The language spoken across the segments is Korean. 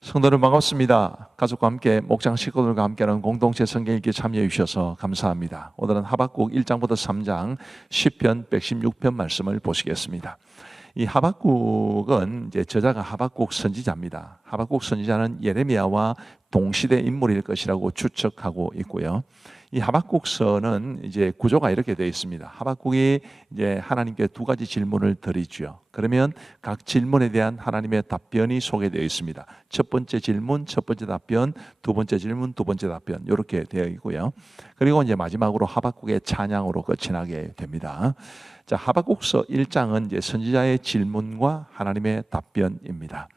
성도들 반갑습니다. 가족과 함께 목장 식구들과 함께하는 공동체 성경 읽기 참여해 주셔서 감사합니다. 오늘은 하박국 1장부터 3장 10편 116편 말씀을 보시겠습니다. 이 하박국은 이제 저자가 하박국 선지자입니다. 하박국 선지자는 예레미야와 동시대 인물일 것이라고 추측하고 있고요. 이 하박국서는 이제 구조가 이렇게 되어 있습니다. 하박국이 이제 하나님께 두 가지 질문을 드리죠. 그러면 각 질문에 대한 하나님의 답변이 소개되어 있습니다. 첫 번째 질문, 첫 번째 답변, 두 번째 질문, 두 번째 답변 이렇게 되어 있고요. 그리고 이제 마지막으로 하박국의 찬양으로 끝이 나게 됩니다. 자, 하박국서 1장은 이제 선지자의 질문과 하나님의 답변입니다.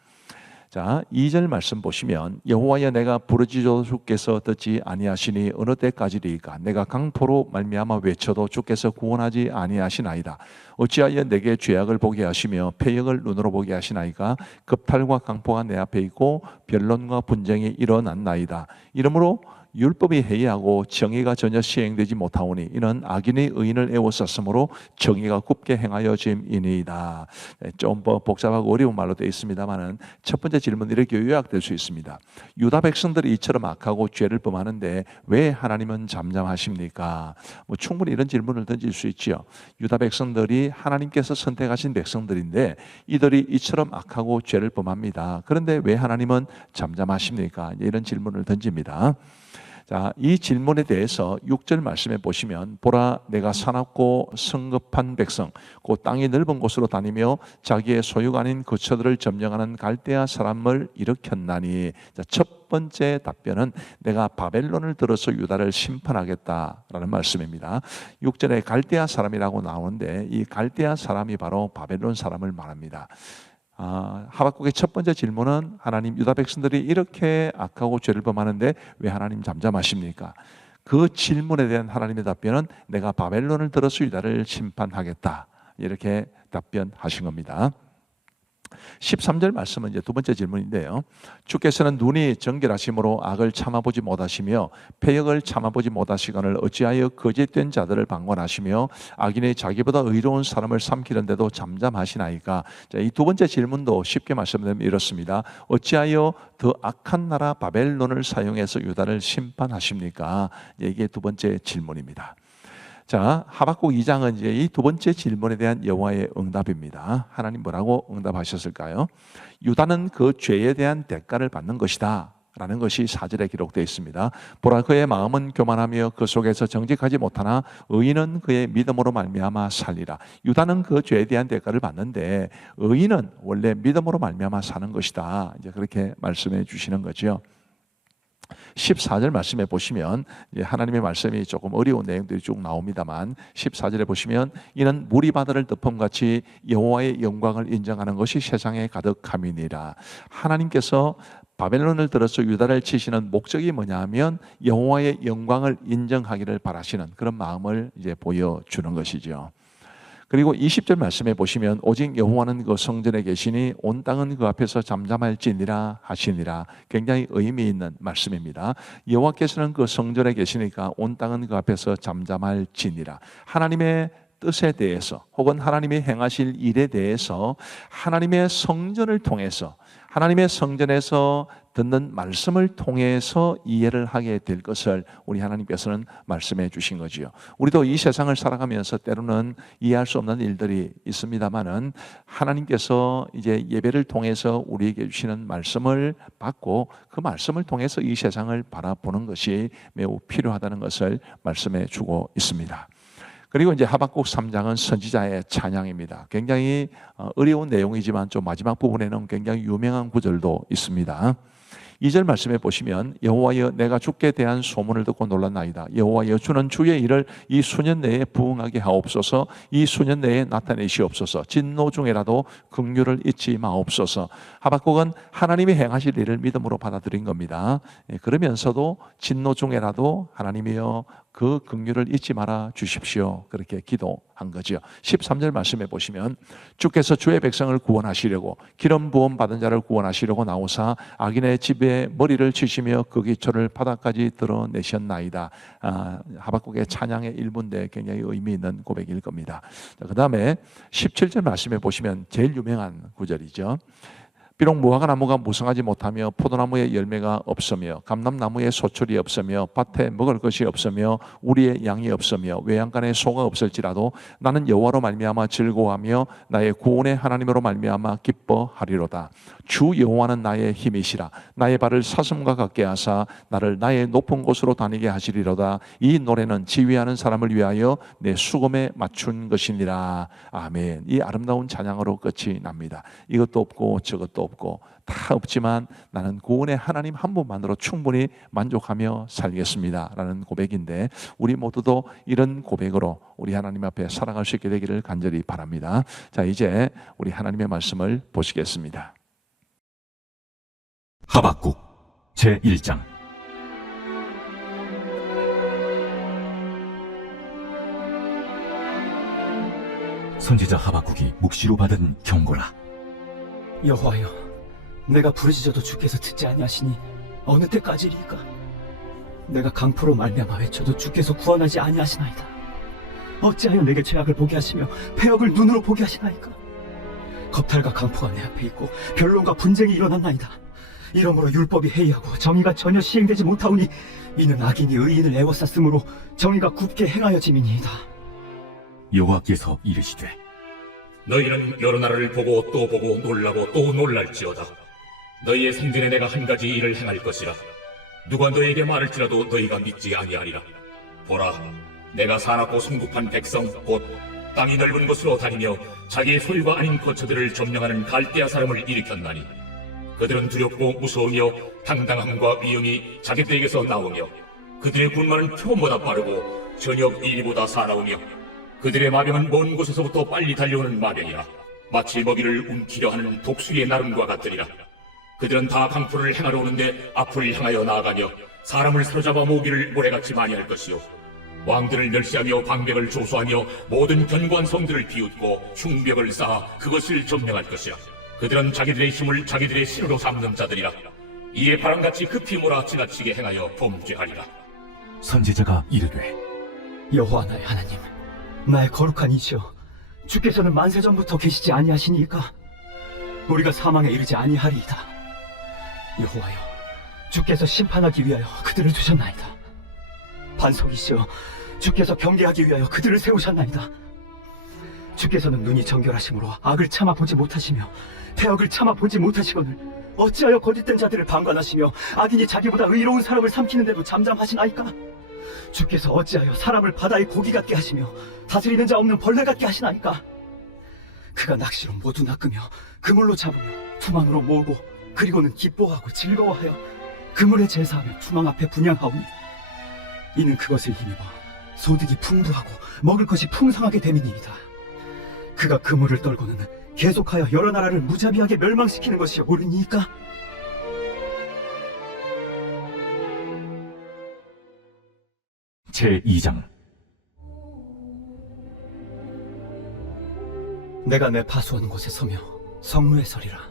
자, 2절 말씀 보시면 여호와여 내가 부르짖어도 주께서 듣지 아니하시니 어느 때까지리까 내가 강포로 말미암아 외쳐도 주께서 구원하지 아니하시나이다. 어찌하여 내게 죄악을 보게 하시며 폐역을 눈으로 보게 하시나이까 급탈과 강포가 내 앞에 있고 변론과 분쟁이 일어났나이다. 이러므로 율법이 해이하고 정의가 전혀 시행되지 못하오니 이는 악인의 의인을 애워쌌으므로 정의가 굽게 행하여 짐이니이다. 네, 좀 복잡하고 어려운 말로 되어 있습니다만은 첫 번째 질문 이렇게 요약될 수 있습니다. 유다 백성들이 이처럼 악하고 죄를 범하는데 왜 하나님은 잠잠하십니까? 뭐 충분히 이런 질문을 던질 수 있지요. 유다 백성들이 하나님께서 선택하신 백성들인데 이들이 이처럼 악하고 죄를 범합니다. 그런데 왜 하나님은 잠잠하십니까? 이런 질문을 던집니다. 자, 이 질문에 대해서 6절 말씀에 보시면 보라 내가 사납고 성급한 백성 곧 땅이 넓은 곳으로 다니며 자기의 소유가 아닌 거처들을 점령하는 갈대아 사람을 일으켰나니 자, 첫 번째 답변은 내가 바벨론을 들어서 유다를 심판하겠다라는 말씀입니다. 6절에 갈대아 사람이라고 나오는데 이 갈대아 사람이 바로 바벨론 사람을 말합니다. 아, 하박국의 첫 번째 질문은 하나님 유다 백성들이 이렇게 악하고 죄를 범하는데 왜 하나님 잠잠하십니까? 그 질문에 대한 하나님의 답변은 내가 바벨론을 들어서 유다를 심판하겠다. 이렇게 답변하신 겁니다. 13절 말씀은 이제 두 번째 질문인데요. 주께서는 눈이 정결하심으로 악을 참아보지 못하시며 폐역을 참아보지 못하시거늘 어찌하여 거짓된 자들을 방관하시며 악인의 자기보다 의로운 사람을 삼키는데도 잠잠하시나이까? 이 두 번째 질문도 쉽게 말씀드리면 이렇습니다. 어찌하여 더 악한 나라 바벨론을 사용해서 유다를 심판하십니까? 이게 두 번째 질문입니다. 자, 하박국 2장은 이제 이 두 번째 질문에 대한 여호와의 응답입니다. 하나님 뭐라고 응답하셨을까요? 유다는 그 죄에 대한 대가를 받는 것이다. 라는 것이 사절에 기록되어 있습니다. 보라 그의 마음은 교만하며 그 속에서 정직하지 못하나 의인은 그의 믿음으로 말미암아 살리라. 유다는 그 죄에 대한 대가를 받는데 의인은 원래 믿음으로 말미암아 사는 것이다. 이제 그렇게 말씀해 주시는 거죠. 14절 말씀에 보시면 하나님의 말씀이 조금 어려운 내용들이 쭉 나옵니다만 14절에 보시면 이는 물이 바다를 덮음같이 여호와의 영광을 인정하는 것이 세상에 가득함이니라. 하나님께서 바벨론을 들어서 유다를 치시는 목적이 뭐냐면 여호와의 영광을 인정하기를 바라시는 그런 마음을 이제 보여주는 것이죠. 그리고 20절 말씀에 보시면 오직 여호와는 그 성전에 계시니 온 땅은 그 앞에서 잠잠할지니라 하시니라. 굉장히 의미 있는 말씀입니다. 여호와께서는 그 성전에 계시니까 온 땅은 그 앞에서 잠잠할지니라. 하나님의 뜻에 대해서 혹은 하나님이 행하실 일에 대해서 하나님의 성전을 통해서 하나님의 성전에서 듣는 말씀을 통해서 이해를 하게 될 것을 우리 하나님께서는 말씀해 주신 거지요. 우리도 이 세상을 살아가면서 때로는 이해할 수 없는 일들이 있습니다만은 하나님께서 이제 예배를 통해서 우리에게 주시는 말씀을 받고 그 말씀을 통해서 이 세상을 바라보는 것이 매우 필요하다는 것을 말씀해 주고 있습니다. 그리고 이제 하박국 3장은 선지자의 찬양입니다. 굉장히 어, 어려운 내용이지만 좀 마지막 부분에는 굉장히 유명한 구절도 있습니다. 2절 말씀에 보시면 여호와여 내가 주께 대한 소문을 듣고 놀랐나이다. 여호와여 주는 주의 일을 이 수년 내에 부응하게 하옵소서. 이 수년 내에 나타내시옵소서. 진노 중에라도 긍휼을 잊지 마옵소서. 하박국은 하나님이 행하실 일을 믿음으로 받아들인 겁니다. 예, 그러면서도 진노 중에라도 하나님이여 그 긍휼을 잊지 말아 주십시오. 그렇게 기도한 거죠. 13절 말씀해 보시면 주께서 주의 백성을 구원하시려고 기름 부음 받은 자를 구원하시려고 나오사 악인의 집에 머리를 치시며 그 기초를 바닥까지 드러내셨나이다. 아, 하박국의 찬양의 일부인데 굉장히 의미 있는 고백일 겁니다. 그 다음에 17절 말씀해 보시면 제일 유명한 구절이죠. 비록 무화과 나무가 무성하지 못하며 포도나무에 열매가 없으며 감람나무에 소출이 없으며 밭에 먹을 것이 없으며 우리의 양이 없으며 외양간에 소가 없을지라도 나는 여호와로 말미암아 즐거워하며 나의 구원의 하나님으로 말미암아 기뻐하리로다. 주 여호와는 나의 힘이시라. 나의 발을 사슴과 같게 하사 나를 나의 높은 곳으로 다니게 하시리로다. 이 노래는 지휘하는 사람을 위하여 내 수금에 맞춘 것이니라. 아멘. 이 아름다운 찬양으로 끝이 납니다. 이것도 없고 저것도 없고 다 없지만 나는 구원의 하나님 한 분만으로 충분히 만족하며 살겠습니다 라는 고백인데 우리 모두도 이런 고백으로 우리 하나님 앞에 살아갈 수 있게 되기를 간절히 바랍니다. 자, 이제 우리 하나님의 말씀을 보시겠습니다. 하박국 제1장 선지자 하박국이 묵시로 받은 경고라 여호와여, 내가 부르짖어도 주께서 듣지 아니하시니 어느 때까지리이까? 내가 강포로 말미암아 외쳐도 주께서 구원하지 아니하시나이다. 어찌하여 내게 죄악을 보게 하시며 폐역을 눈으로 보게 하시나이까? 겁탈과 강포가 내 앞에 있고 변론과 분쟁이 일어났나이다. 이러므로 율법이 해이하고 정의가 전혀 시행되지 못하오니 이는 악인이 의인을 애워쌌으므로 정의가 굽게 행하여짐이니이다. 여호와께서 이르시되 너희는 여러 나라를 보고 또 보고 놀라고 또 놀랄지어다. 너희의 생전에 내가 한 가지 일을 행할 것이라. 누가 너희에게 말할지라도 너희가 믿지 아니하리라. 보라, 내가 사납고 성급한 백성 곧 땅이 넓은 곳으로 다니며 자기의 소유가 아닌 거처들을 점령하는 갈대아 사람을 일으켰나니 그들은 두렵고 무서우며 당당함과 위엄이 자기들에게서 나오며 그들의 군마는 표범보다 빠르고 저녁 이리보다 사나우며 그들의 마병은 먼 곳에서부터 빨리 달려오는 마병이라 마치 먹이를 움키려 하는 독수리의 나름과 같으리라 그들은 다 강포를 행하러 오는데 앞을 향하여 나아가며 사람을 사로잡아 모기를 모래같이 많이 할 것이요. 왕들을 멸시하며 방백을 조소하며 모든 견고한 성들을 비웃고 흉벽을 쌓아 그것을 점령할 것이라. 그들은 자기들의 힘을 자기들의 신으로 삼는 자들이라. 이에 바람같이 급히 몰아 지나치게 행하여 범죄하리라. 선지자가 이르되 여호와 나의 하나님, 나의 거룩한 이시여, 주께서는 만세 전부터 계시지 아니하시니까 우리가 사망에 이르지 아니하리이다. 여호와여, 주께서 심판하기 위하여 그들을 두셨나이다. 반석이시여, 주께서 경계하기 위하여 그들을 세우셨나이다. 주께서는 눈이 정결하심으로 악을 참아 보지 못하시며 태역을 참아 보지 못하시거늘 어찌하여 거짓된 자들을 방관하시며 악인이 자기보다 의로운 사람을 삼키는데도 잠잠하시나이까? 주께서 어찌하여 사람을 바다의 고기 같게 하시며 다스리는 자 없는 벌레 같게 하시나이까? 그가 낚시로 모두 낚으며 그물로 잡으며 투망으로 모으고 그리고는 기뻐하고 즐거워하여 그물에 제사하며 투망 앞에 분양하오니 이는 그것을 힘입어 소득이 풍부하고 먹을 것이 풍성하게 됨이니이다. 그가 그물을 떨고는 계속하여 여러 나라를 무자비하게 멸망시키는 것이 옳으니까? 제2장 내가 내 파수하는 곳에 서며 성루에 서리라.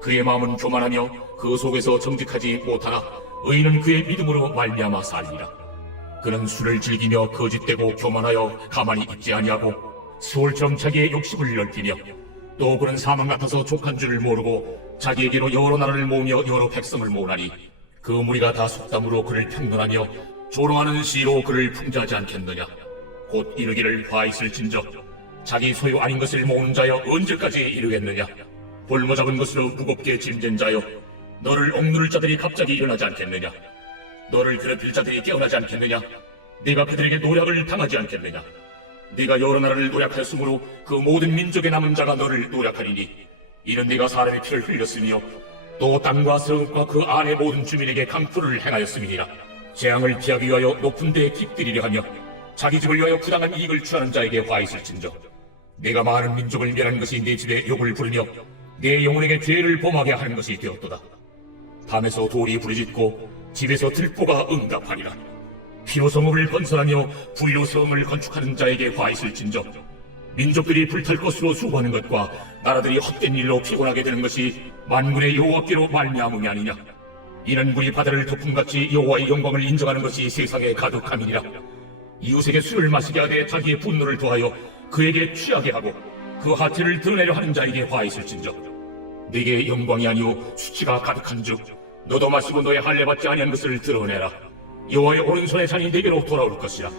그의 마음은 교만하며 그 속에서 정직하지 못하나 의인은 그의 믿음으로 말미암아 살리라. 그는 술을 즐기며 거짓되고 교만하여 가만히 있지 아니하고 수월처럼 자기의 욕심을 넓히며 또 그는 사망 같아서 족한 줄을 모르고 자기에게로 여러 나라를 모으며 여러 백성을 모으나니 그 무리가 다 속담으로 그를 평론하며 조롱하는 시로 그를 풍자하지 않겠느냐 곧 이르기를 화 있을 진적 자기 소유 아닌 것을 모으는 자여 언제까지 이르겠느냐 볼모 잡은 것으로 무겁게 짐진 자여 너를 억누를 자들이 갑자기 일어나지 않겠느냐? 너를 괴롭힐 자들이 깨어나지 않겠느냐? 네가 그들에게 노략을 당하지 않겠느냐? 네가 여러 나라를 노략하였으므로 그 모든 민족의 남은 자가 너를 노략하리니 이는 네가 사람의 피를 흘렸으며 또 땅과 성읍과 그 안의 모든 주민에게 강포를 행하였음이니라. 재앙을 피하기 위하여 높은 데에 깃들이려 하며 자기 집을 위하여 부당한 이익을 취하는 자에게 화 있을진저. 네가 많은 민족을 멸한 것이 네 집에 욕을 부르며 네 영혼에게 죄를 범하게 하는 것이 되었도다. 밤에서 돌이 부르짖고 집에서 들보가 응답하리라. 피로 성읍을 건설하며 부위로 성을 건축하는 자에게 화 있을진저 민족들이 불탈 것으로 수고하는 것과 나라들이 헛된 일로 피곤하게 되는 것이 만군의 여호와께로 말미암음이 아니냐. 이는 우리 바다를 덮음같이 여호와의 영광을 인정하는 것이 세상에 가득함이니라. 이웃에게 술을 마시게 하되 자기의 분노를 더하여 그에게 취하게 하고 그 하체를 드러내려 하는 자에게 화 있을진저 네게 영광이 아니오. 수치가 가득한즉 너도 마시고 너의 할례 받지 아니한 것을 드러내라. 여호와의 오른손의 산이 네게로 돌아올 것이라.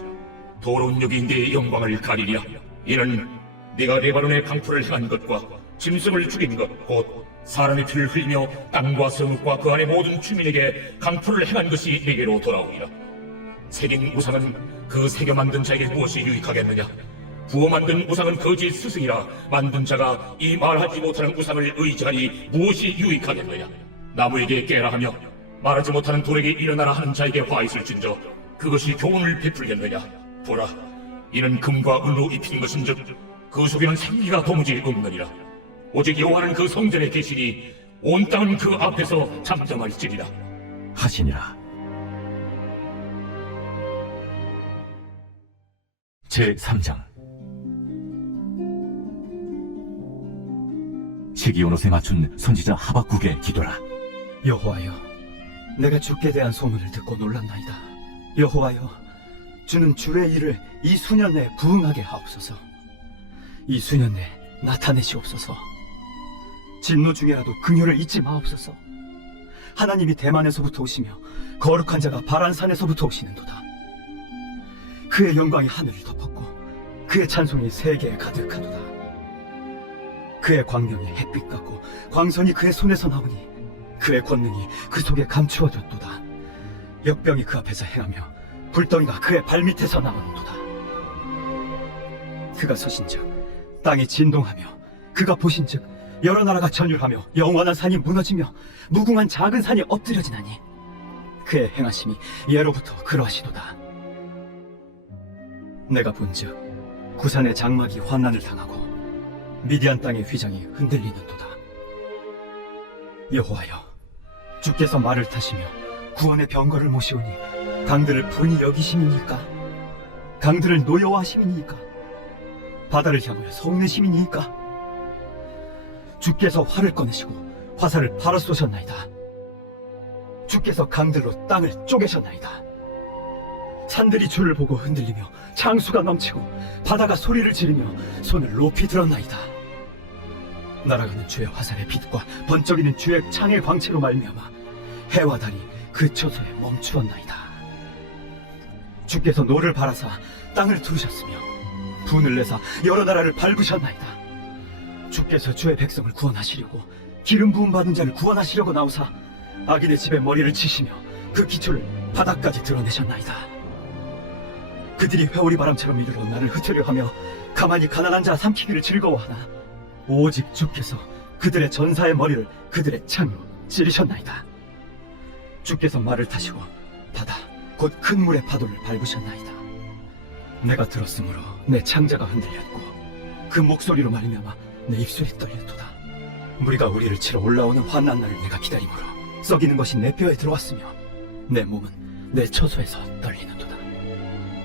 도로운 여기 네 영광을 가리리라 이는 네가 레바논의 강풀을 향한 것과 짐승을 죽인 것곧 사람의 피를 흘리며 땅과 성읍과 그 안의 모든 주민에게 강풀을 행한 것이 네게로 돌아오리라. 새긴 우상은 그 새겨 만든 자에게 무엇이 유익하겠느냐 부어 만든 우상은 거짓 스승이라 만든 자가 이 말하지 못하는 우상을 의지하니 무엇이 유익하겠느냐? 나무에게 깨라 하며 말하지 못하는 돌에게 일어나라 하는 자에게 화 있을진저 그것이 교훈을 베풀겠느냐? 보라 이는 금과 은로 입힌 것인즉 그 속에는 생기가 도무지 없느니라. 오직 여호와는 그 성전에 계시니 온 땅은 그 앞에서 잠잠할지니라. 하시니라. 제 3장 시기온 옷에 맞춘 선지자 하박국의 기도라. 여호와여, 내가 주께 대한 소문을 듣고 놀랐나이다. 여호와여, 주는 주의 일을 이 수년 내에 부응하게 하옵소서. 이 수년 내에 나타내시옵소서. 진노 중에라도 긍휼을 잊지 마옵소서. 하나님이 대만에서부터 오시며 거룩한 자가 바란산에서부터 오시는도다. 그의 영광이 하늘을 덮었고 그의 찬송이 세계에 가득하도다. 그의 광명이 햇빛 같고 광선이 그의 손에서 나오니 그의 권능이 그 속에 감추어졌도다. 역병이 그 앞에서 행하며 불덩이가 그의 발밑에서 나오는도다. 그가 서신즉 땅이 진동하며 그가 보신즉 여러 나라가 전율하며 영원한 산이 무너지며 무궁한 작은 산이 엎드려지나니 그의 행하심이 예로부터 그러하시도다. 내가 본즉 구산의 장막이 환난을 당하고 미디안 땅의 휘장이 흔들리는도다. 여호와여, 주께서 말을 타시며 구원의 병거를 모시오니 강들을 분이 여기심이니까? 강들을 노여워하심이니까? 바다를 향하여 성내심이니까? 주께서 활을 꺼내시고 화살을 바로 쏘셨나이다. 주께서 강들로 땅을 쪼개셨나이다. 산들이 주를 보고 흔들리며 창수가 넘치고 바다가 소리를 지르며 손을 높이 들었나이다. 날아가는 주의 화살의 빛과 번쩍이는 주의 창의 광채로 말미암아 해와 달이 그 처소에 멈추었나이다. 주께서 노를 바라사 땅을 두르셨으며 분을 내사 여러 나라를 밟으셨나이다. 주께서 주의 백성을 구원하시려고 기름 부음 받은 자를 구원하시려고 나오사 악인의 집에 머리를 치시며 그 기초를 바닥까지 드러내셨나이다. 그들이 회오리 바람처럼 이르러 나를 흩으려 하며 가만히 가난한 자 삼키기를 즐거워하나 오직 주께서 그들의 전사의 머리를 그들의 창으로 찌르셨나이다. 주께서 말을 타시고 바다 곧 큰 물의 파도를 밟으셨나이다. 내가 들었으므로 내 창자가 흔들렸고 그 목소리로 말미암아 내 입술이 떨렸도다. 무리가 우리를 치러 올라오는 환난 날을 내가 기다림으로 썩이는 것이 내 뼈에 들어왔으며 내 몸은 내 처소에서 떨리는도다.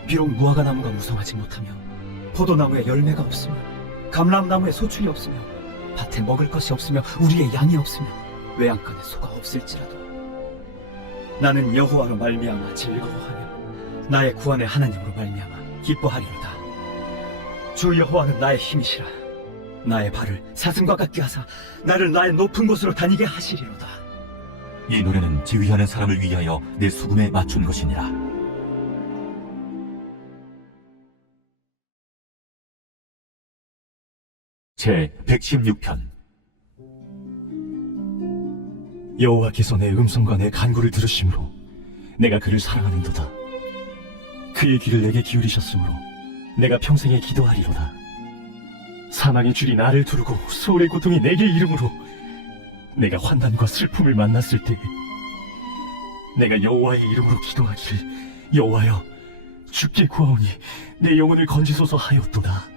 비록 무화과 나무가 무성하지 못하며 포도나무에 열매가 없으며 감람나무에 소출이 없으며 밭에 먹을 것이 없으며 우리의 양이 없으며 외양간에 소가 없을지라도 나는 여호와로 말미암아 즐거워하며 나의 구원의 하나님으로 말미암아 기뻐하리로다. 주 여호와는 나의 힘이시라. 나의 발을 사슴과 같게 하사 나를 나의 높은 곳으로 다니게 하시리로다. 이 노래는 지휘하는 사람을 위하여 내 수금에 맞춘 것이니라. 제 116편 여호와께서 내 음성과 내 간구를 들으심으로 내가 그를 사랑하는도다. 그의 귀를 내게 기울이셨으므로 내가 평생에 기도하리로다. 사망의 줄이 나를 두르고 소울의 고통이 내게 이름으로 내가 환난과 슬픔을 만났을 때 내가 여호와의 이름으로 기도하기를 여호와여 주께 구하오니 내 영혼을 건지소서 하였도다.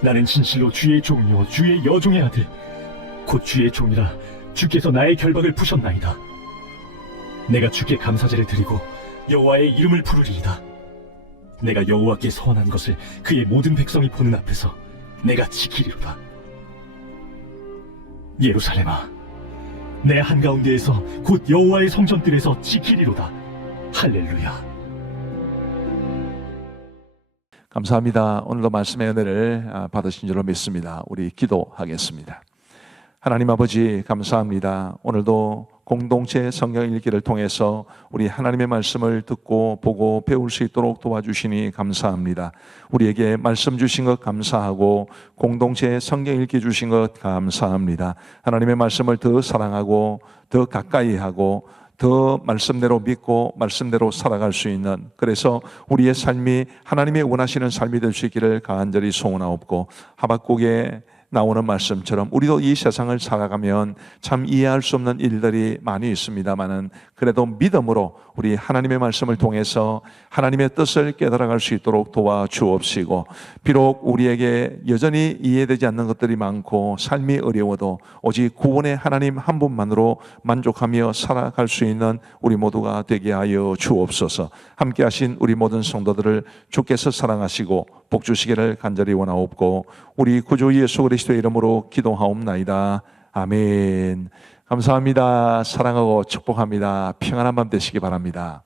나는 진실로 주의 종이요 주의 여종의 아들, 곧 주의 종이라 주께서 나의 결박을 푸셨나이다. 내가 주께 감사제를 드리고 여호와의 이름을 부르리이다. 내가 여호와께 서원한 것을 그의 모든 백성이 보는 앞에서 내가 지키리로다. 예루살렘아, 내 한가운데에서 곧 여호와의 성전들에서 지키리로다. 할렐루야. 감사합니다. 오늘도 말씀의 은혜를 아, 받으신 줄로 믿습니다. 우리 기도하겠습니다. 하나님 아버지 감사합니다. 오늘도 공동체 성경 읽기를 통해서 우리 하나님의 말씀을 듣고 보고 배울 수 있도록 도와주시니 감사합니다. 우리에게 말씀 주신 것 감사하고 공동체 성경 읽기 주신 것 감사합니다. 하나님의 말씀을 더 사랑하고 더 가까이 하고 더 말씀대로 믿고 말씀대로 살아갈 수 있는 그래서 우리의 삶이 하나님의 원하시는 삶이 될 수 있기를 간절히 소원하옵고 하박국에 나오는 말씀처럼 우리도 이 세상을 살아가면 참 이해할 수 없는 일들이 많이 있습니다만은 그래도 믿음으로 우리 하나님의 말씀을 통해서 하나님의 뜻을 깨달아갈 수 있도록 도와주옵시고 비록 우리에게 여전히 이해되지 않는 것들이 많고 삶이 어려워도 오직 구원의 하나님 한 분만으로 만족하며 살아갈 수 있는 우리 모두가 되게 하여 주옵소서. 함께 하신 우리 모든 성도들을 주께서 사랑하시고 복 주시기를 간절히 원하옵고 우리 구주 예수 그리스도의 이름으로 기도하옵나이다. 아멘. 감사합니다. 사랑하고 축복합니다. 평안한 밤 되시기 바랍니다.